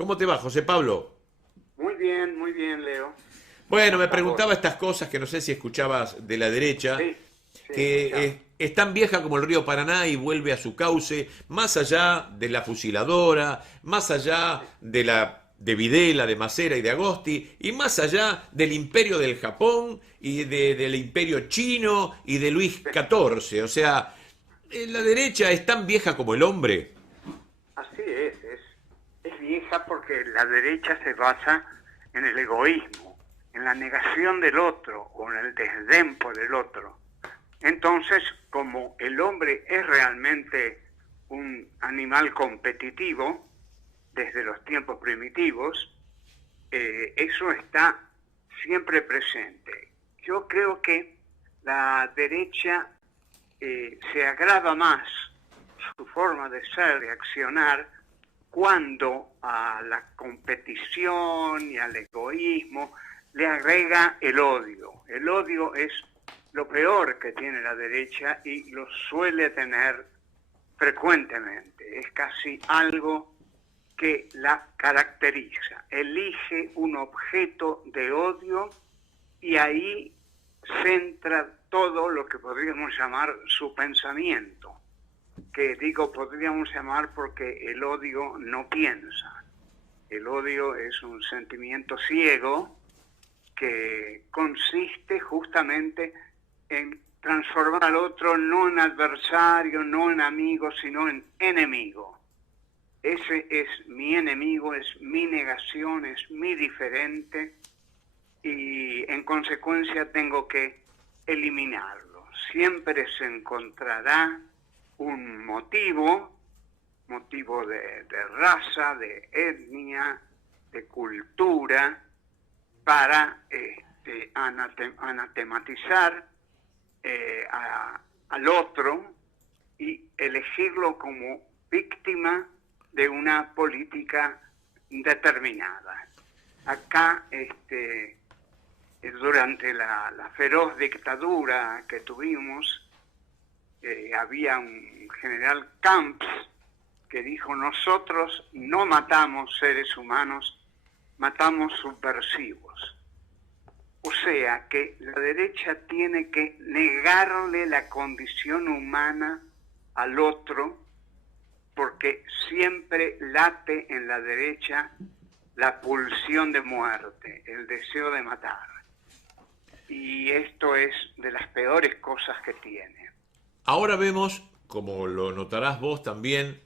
¿Cómo te va, José Pablo? Muy bien, Leo. Bueno, Por me favor. preguntaba estas cosas que no sé si escuchabas de la derecha, Sí, sí, que escuchaba. es tan vieja como el río Paraná y vuelve a su cauce, más allá de la fusiladora, más allá de Videla, de Macera y de Agosti, y más allá del imperio del Japón y del imperio chino y de Luis Sí, XIV. O sea, la derecha es tan vieja como el hombre. así es vieja porque la derecha se basa en el egoísmo, en la negación del otro o en el desdén por el otro. Entonces, como el hombre es realmente un animal competitivo desde los tiempos primitivos, eso está siempre presente. Yo creo que la derecha se agrava más su forma de ser, de accionar, cuando a la competición y al egoísmo le agrega el odio. El odio es lo peor que tiene la derecha y lo suele tener frecuentemente. Es casi algo que la caracteriza. Elige un objeto de odio y ahí centra todo lo que podríamos llamar su pensamiento, que digo podríamos llamar porque el odio no piensa. El odio es un sentimiento ciego que consiste justamente en transformar al otro no en adversario, no en amigo, sino en enemigo. Ese es mi enemigo, es mi negación, es mi diferente y en consecuencia tengo que eliminarlo. Siempre se encontrará un motivo de raza, de etnia, de cultura, para anatematizar al otro y elegirlo como víctima de una política determinada. Acá, durante la feroz dictadura que tuvimos, había un general Camps que dijo: nosotros no matamos seres humanos, matamos subversivos. O sea que la derecha tiene que negarle la condición humana al otro, porque siempre late en la derecha la pulsión de muerte, el deseo de matar. Y esto es de las peores cosas que tiene. Ahora vemos, como lo notarás vos también,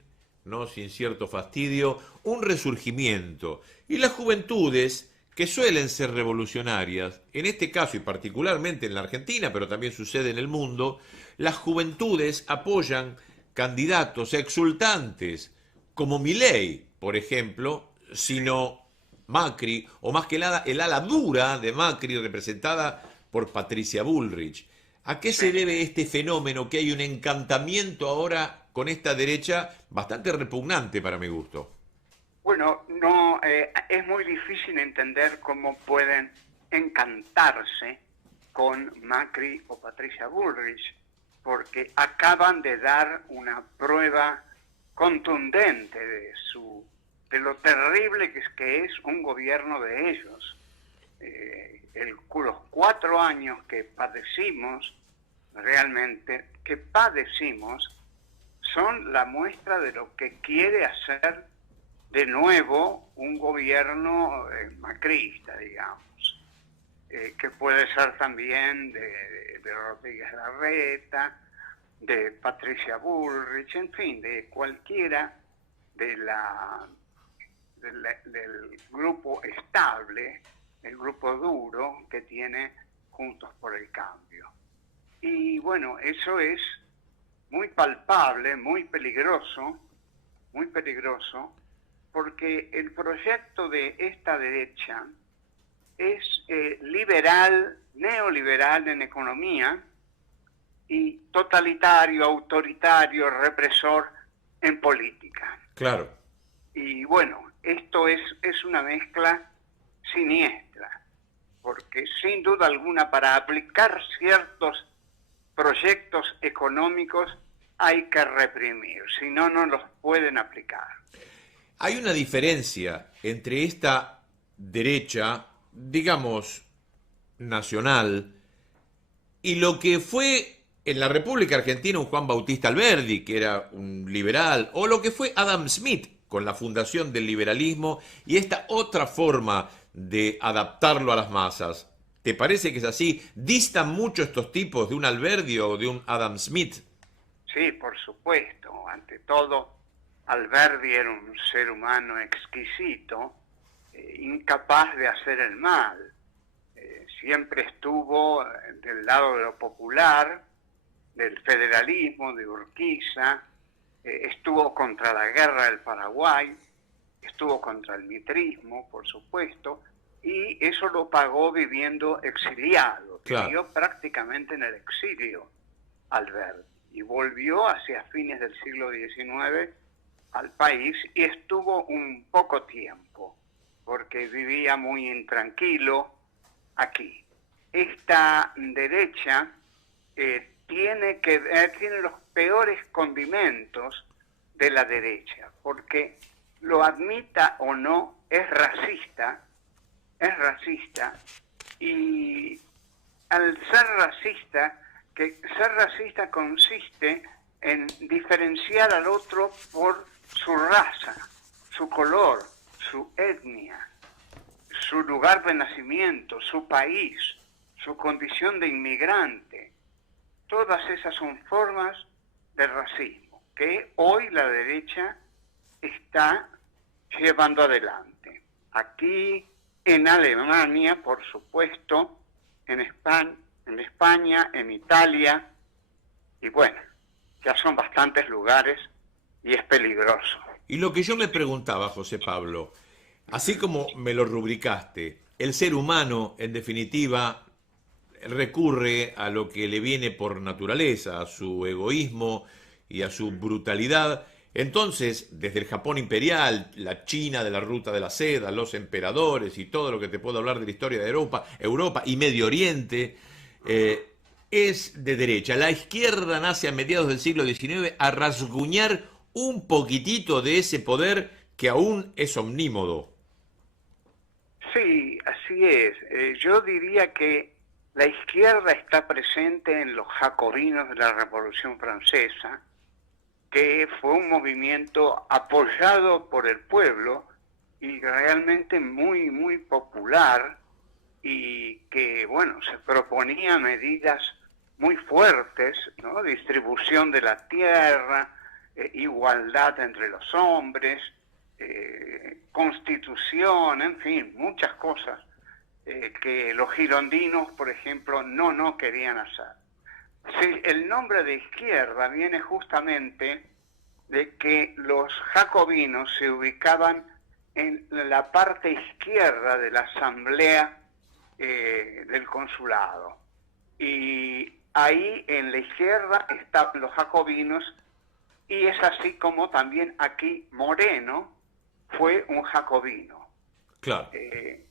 no sin cierto fastidio, un resurgimiento. Y las juventudes, que suelen ser revolucionarias, en este caso y particularmente en la Argentina, pero también sucede en el mundo, las juventudes apoyan candidatos exultantes, como Milei, por ejemplo, Sí. sino Macri, o más que nada el ala dura de Macri representada por Patricia Bullrich. ¿A qué se Sí. debe este fenómeno que hay un encantamiento ahora con esta derecha bastante repugnante para mi gusto? Bueno, no, es muy difícil entender cómo pueden encantarse con Macri o Patricia Bullrich, porque acaban de dar una prueba contundente de lo terrible que es un gobierno de ellos. Los 4 años que padecimos, realmente, que padecimos, son la muestra de lo que quiere hacer de nuevo un gobierno macrista, digamos, que puede ser también de Rodríguez Larreta, de Patricia Bullrich, en fin, de cualquiera de del grupo estable, el grupo duro que tiene Juntos por el Cambio. Y bueno, eso es muy palpable, muy peligroso, porque el proyecto de esta derecha es liberal, neoliberal en economía y totalitario, autoritario, represor en política. Claro. Y bueno, esto es una mezcla siniestra, porque sin duda alguna para aplicar ciertos proyectos económicos hay que reprimir, si no, no los pueden aplicar. Hay una diferencia entre esta derecha, digamos, nacional, y lo que fue en la República Argentina un Juan Bautista Alberdi, que era un liberal, o lo que fue Adam Smith con la fundación del liberalismo y esta otra forma de adaptarlo a las masas. ¿Te parece que es así? ¿Distan mucho estos tipos de un Alberdi o de un Adam Smith? Sí, por supuesto. Ante todo, Alberdi era un ser humano exquisito, incapaz de hacer el mal. Siempre estuvo del lado de lo popular, del federalismo, de Urquiza, estuvo contra la guerra del Paraguay, estuvo contra el mitrismo, por supuesto, y eso lo pagó viviendo exiliado. Claro. Vivió prácticamente en el exilio Alberdi y volvió hacia fines del siglo XIX al país y estuvo un poco tiempo, porque vivía muy intranquilo aquí. Esta derecha tiene los peores condimentos de la derecha, porque lo admita o no, es racista, y al ser racista, que ser racista consiste en diferenciar al otro por su raza, su color, su etnia, su lugar de nacimiento, su país, su condición de inmigrante. Todas esas son formas de racismo que hoy la derecha está llevando adelante. Aquí, en Alemania, por supuesto, en España, en Italia, y bueno, ya son bastantes lugares y es peligroso. Y lo que yo me preguntaba, José Pablo, así como me lo rubricaste, el ser humano, en definitiva, recurre a lo que le viene por naturaleza, a su egoísmo y a su brutalidad. Entonces, desde el Japón imperial, la China de la ruta de la seda, los emperadores y todo lo que te puedo hablar de la historia de Europa y Medio Oriente, es de derecha. La izquierda nace a mediados del siglo XIX a rasguñar un poquitito de ese poder que aún es omnímodo. Sí, así es. Yo diría que la izquierda está presente en los jacobinos de la Revolución Francesa, que fue un movimiento apoyado por el pueblo y realmente muy, muy popular, y que, bueno, se proponía medidas muy fuertes, ¿no? Distribución de la tierra, igualdad entre los hombres, constitución, en fin, muchas cosas que los girondinos, por ejemplo, no querían hacer. Sí, el nombre de izquierda viene justamente de que los jacobinos se ubicaban en la parte izquierda de la asamblea del consulado. Y ahí en la izquierda están los jacobinos, y es así como también aquí Moreno fue un jacobino. Claro.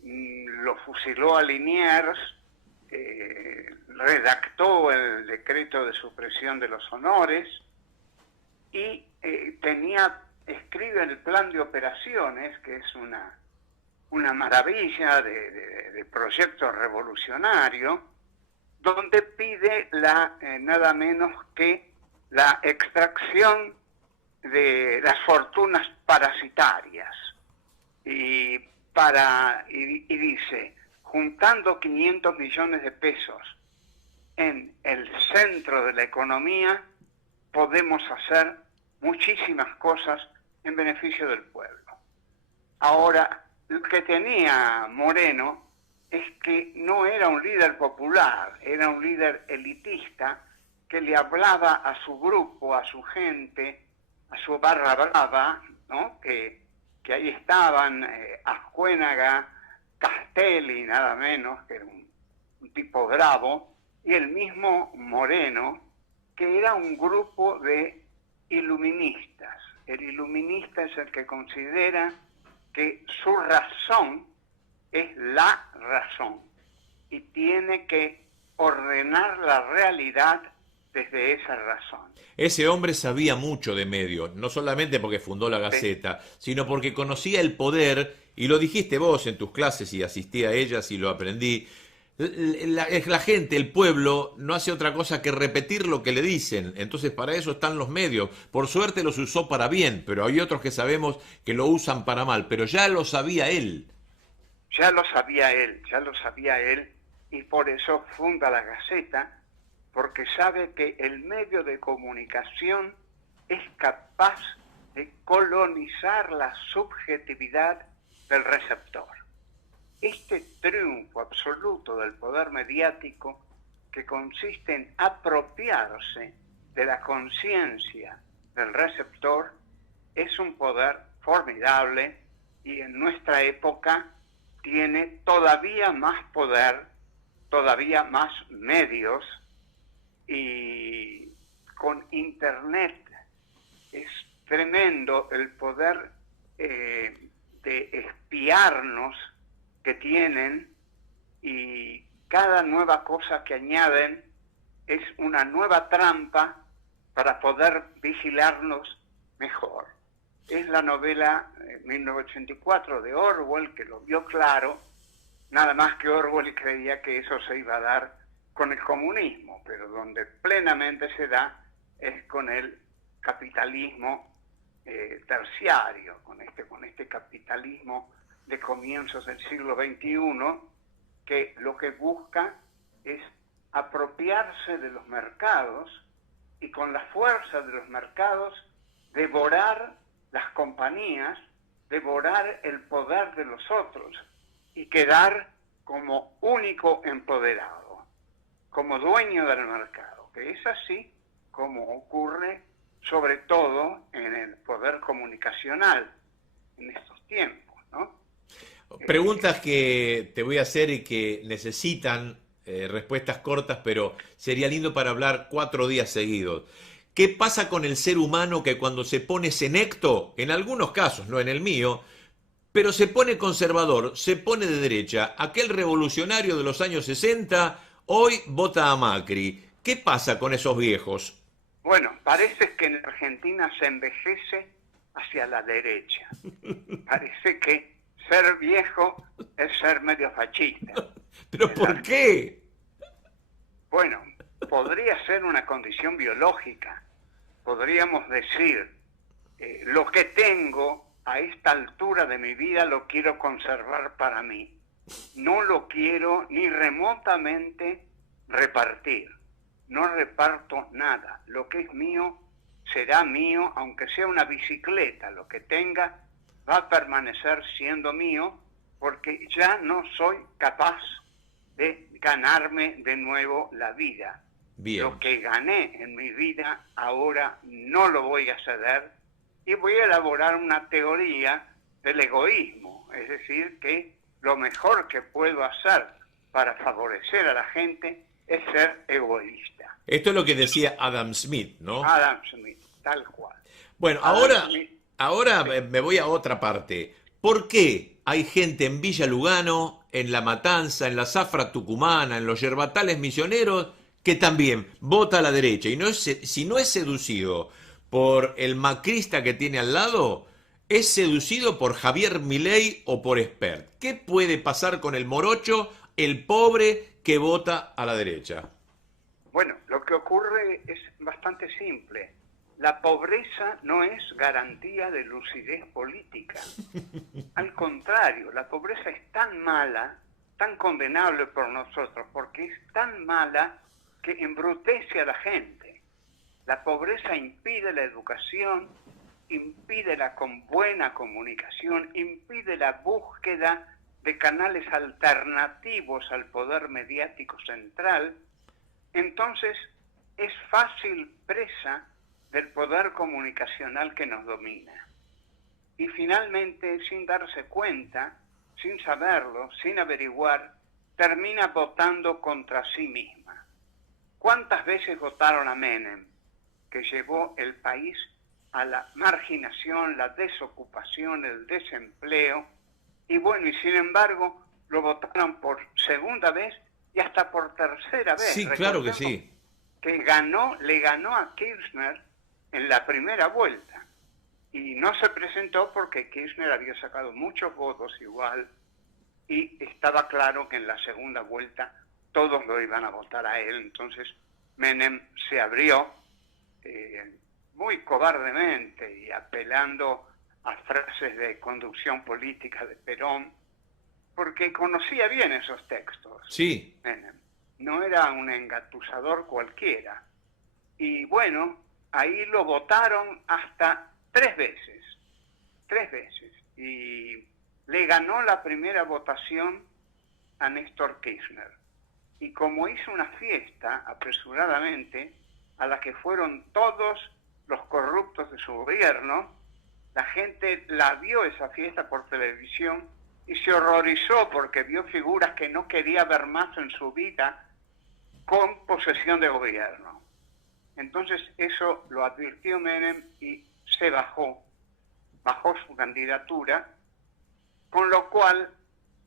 Lo fusiló a Liniers, redactó el decreto de supresión de los honores y escribe el plan de operaciones, que es una maravilla de proyecto revolucionario, donde pide nada menos que la extracción de las fortunas parasitarias. Y dice, juntando 500 millones de pesos en el centro de la economía, podemos hacer muchísimas cosas en beneficio del pueblo. Ahora, lo que tenía Moreno es que no era un líder popular, era un líder elitista que le hablaba a su grupo, a su gente, a su barra brava, ¿no? Que ahí estaban Ascuénaga, Castelli, nada menos, que era un tipo bravo, y el mismo Moreno, que era un grupo de iluministas. El iluminista es el que considera que su razón es la razón y tiene que ordenar la realidad desde esa razón. Ese hombre sabía mucho de medios, no solamente porque fundó la Sí, Gaceta, sino porque conocía el poder, y lo dijiste vos en tus clases y asistí a ellas y lo aprendí. La gente, el pueblo, no hace otra cosa que repetir lo que le dicen. Entonces, para eso están los medios. Por suerte los usó para bien, pero hay otros que sabemos que lo usan para mal. Pero ya lo sabía él. ya lo sabía él, y por eso funda la Gaceta, porque sabe que el medio de comunicación es capaz de colonizar la subjetividad del receptor. Este triunfo absoluto del poder mediático, que consiste en apropiarse de la conciencia del receptor, es un poder formidable, y en nuestra época tiene todavía más poder, todavía más medios, y con Internet es tremendo el poder de espiarnos que tienen, y cada nueva cosa que añaden es una nueva trampa para poder vigilarnos mejor. Es la novela 1984 de Orwell, que lo vio claro, nada más que Orwell creía que eso se iba a dar con el comunismo, pero donde plenamente se da es con el capitalismo terciario, con este capitalismo de comienzos del siglo XXI, que lo que busca es apropiarse de los mercados y con la fuerza de los mercados devorar las compañías, devorar el poder de los otros y quedar como único empoderado, como dueño del mercado, que es así como ocurre sobre todo en el poder comunicacional en estos tiempos, ¿no? Preguntas que te voy a hacer y que necesitan respuestas cortas, pero sería lindo para hablar 4 días seguidos. ¿Qué pasa con el ser humano que cuando se pone senecto, en algunos casos, no en el mío, pero se pone conservador, se pone de derecha, aquel revolucionario de los años 60, hoy vota a Macri? ¿Qué pasa con esos viejos? Bueno, parece que en Argentina se envejece hacia la derecha. Parece que ser viejo es ser medio fascista. ¿Pero por qué? Bueno, podría ser una condición biológica. Podríamos decir, lo que tengo a esta altura de mi vida lo quiero conservar para mí. No lo quiero ni remotamente repartir. No reparto nada. Lo que es mío será mío, aunque sea una bicicleta. Lo que tenga va a permanecer siendo mío, porque ya no soy capaz de ganarme de nuevo la vida. Bien. Lo que gané en mi vida ahora no lo voy a ceder, y voy a elaborar una teoría del egoísmo, es decir, que lo mejor que puedo hacer para favorecer a la gente es ser egoísta. Esto es lo que decía Adam Smith, ¿no? Adam Smith, tal cual. Bueno, Adam Smith, ahora sí. me voy a otra parte. ¿Por qué hay gente en Villa Lugano, en La Matanza, en la Zafra Tucumana, en los yerbatales misioneros, que también vota a la derecha? Y no es, si no es seducido por el macrista que tiene al lado, es seducido por Javier Milei o por Espert. ¿Qué puede pasar con el morocho, el pobre que vota a la derecha? Bueno, lo que ocurre es bastante simple. La pobreza no es garantía de lucidez política. Al contrario, la pobreza es tan mala, tan condenable por nosotros, porque es tan mala que embrutece a la gente. La pobreza impide la educación, impide la buena comunicación, impide la búsqueda de canales alternativos al poder mediático central. Entonces es fácil presa del poder comunicacional que nos domina. Y finalmente, sin darse cuenta, sin saberlo, sin averiguar, termina votando contra sí misma. ¿Cuántas veces votaron a Menem, que llevó el país a la marginación, la desocupación, el desempleo? Y bueno, y sin embargo, lo votaron por segunda vez y hasta por tercera vez. Sí, claro que sí. que le ganó a Kirchner en la primera vuelta. Y no se presentó porque Kirchner había sacado muchos votos igual y estaba claro que en la segunda vuelta todos lo iban a votar a él. Entonces Menem se abrió muy cobardemente y apelando a frases de conducción política de Perón, porque conocía bien esos textos. Sí. Menem. No era un engatusador cualquiera. Y bueno, ahí lo votaron hasta 3 veces. 3 veces. Y le ganó la primera votación a Néstor Kirchner. Y como hizo una fiesta apresuradamente, a la que fueron todos los corruptos de su gobierno, la gente la vio esa fiesta por televisión y se horrorizó porque vio figuras que no quería ver más en su vida con posesión de gobierno. Entonces eso lo advirtió Menem y se bajó su candidatura, con lo cual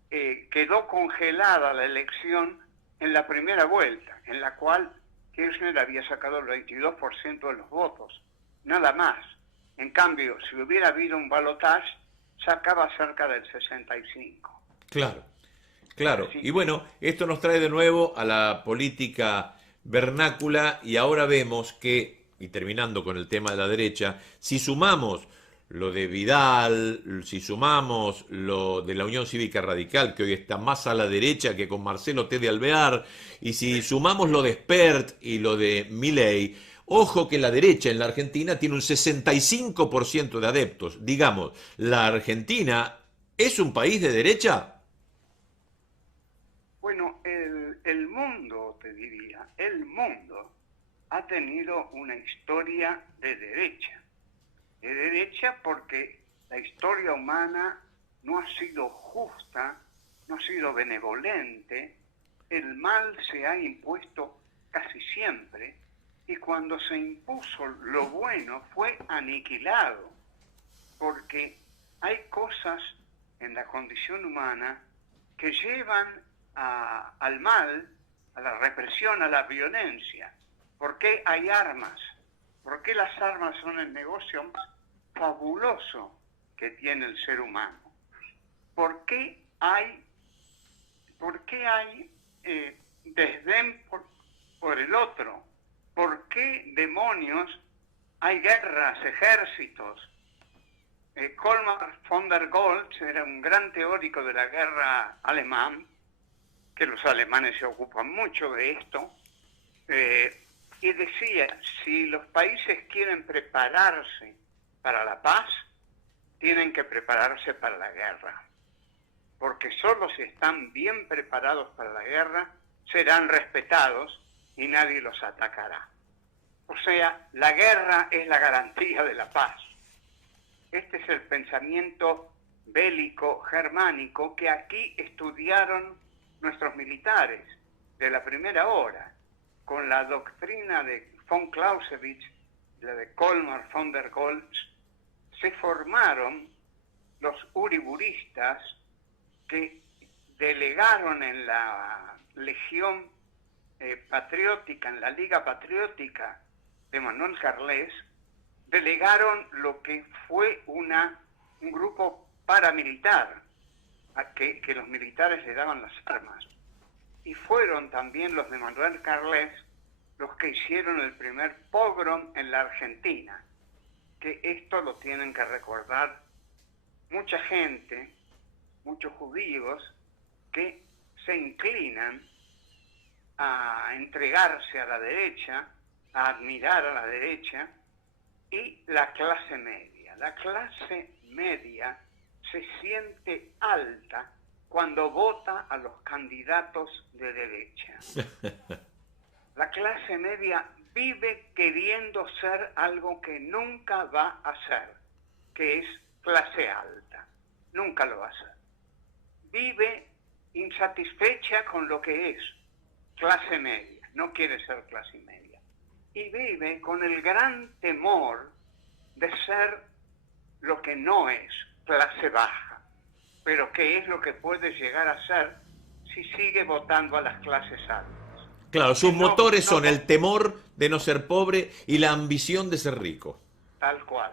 quedó congelada la elección en la primera vuelta, en la cual Kirchner había sacado el 22% de los votos, nada más. En cambio, si hubiera habido un balotaje, sacaba cerca del 65%. Claro, claro. Sí. Y bueno, esto nos trae de nuevo a la política vernácula y ahora vemos que, y terminando con el tema de la derecha, si sumamos lo de Vidal, si sumamos lo de la Unión Cívica Radical, que hoy está más a la derecha que con Marcelo T. de Alvear, y si sumamos lo de Spert y lo de Milei, ojo que la derecha en la Argentina tiene un 65% de adeptos. Digamos, ¿la Argentina es un país de derecha? Bueno, el mundo, te diría, el mundo ha tenido una historia de derecha. De derecha porque la historia humana no ha sido justa, no ha sido benevolente, el mal se ha impuesto casi siempre, y cuando se impuso lo bueno fue aniquilado, porque hay cosas en la condición humana que llevan al mal, a la represión, a la violencia. ¿Por qué hay armas? ¿Por qué las armas son el negocio más fabuloso que tiene el ser humano? ¿Por qué hay desdén por el otro? ¿Por qué demonios hay guerras, ejércitos? Colmar von der Goltz era un gran teórico de la guerra alemán, que los alemanes se ocupan mucho de esto, y decía, si los países quieren prepararse para la paz, tienen que prepararse para la guerra, porque solo si están bien preparados para la guerra, serán respetados y nadie los atacará. O sea, la guerra es la garantía de la paz. Este es el pensamiento bélico germánico que aquí estudiaron nuestros militares de la primera hora, con la doctrina de von Clausewitz, la de Colmar von der Goltz, se formaron los uriburistas que delegaron en la Legión Patriótica, en la Liga Patriótica de Manuel Carles, delegaron lo que fue un grupo paramilitar, a que los militares le daban las armas. Y fueron también los de Manuel Carles los que hicieron el primer pogrom en la Argentina, que esto lo tienen que recordar mucha gente, muchos judíos, que se inclinan a entregarse a la derecha, a admirar a la derecha, y la clase media. La clase media se siente alta cuando vota a los candidatos de derecha. La clase media vive queriendo ser algo que nunca va a ser, que es clase alta. Nunca lo va a ser. Vive insatisfecha con lo que es clase media, no quiere ser clase media. Y vive con el gran temor de ser lo que no es, clase baja, pero que es lo que puede llegar a ser si sigue votando a las clases altas. Claro, sus No, motores no, son el temor de no ser pobre y la ambición de ser rico. tal cual.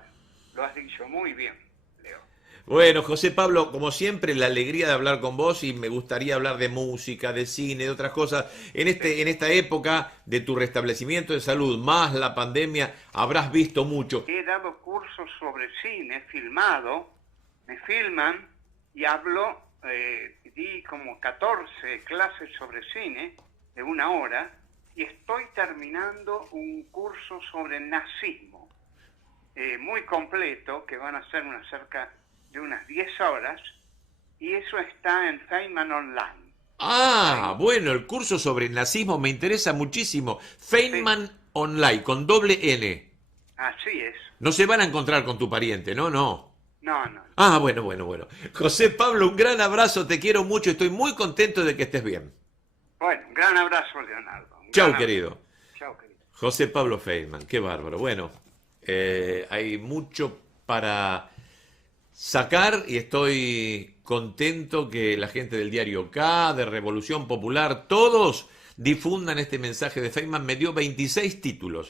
Lo has dicho muy bien, Leo. Bueno, José Pablo, como siempre, la alegría de hablar con vos y me gustaría hablar de música, de cine, de otras cosas. En esta época de tu restablecimiento de salud, más la pandemia, habrás visto mucho. He dado cursos sobre cine, filmado, me filman y hablo, di como 14 clases sobre cine de 1 hora y estoy terminando un curso sobre nazismo, muy completo, que van a ser cerca de unas 10 horas, y eso está en Feynman Online. Ah, bueno, el curso sobre nazismo me interesa muchísimo. Feynman Online, con doble N. Así es. No se van a encontrar con tu pariente, ¿no? No. No, no. Ah, bueno. José Pablo, un gran abrazo, te quiero mucho, estoy muy contento de que estés bien. Bueno, un gran abrazo, Leonardo. Chau, querido. Chao, querido. José Pablo Feynman, qué bárbaro. Bueno, hay mucho para sacar y estoy contento que la gente del diario K, de Revolución Popular, todos difundan este mensaje de Feynman. Me dio 26 títulos.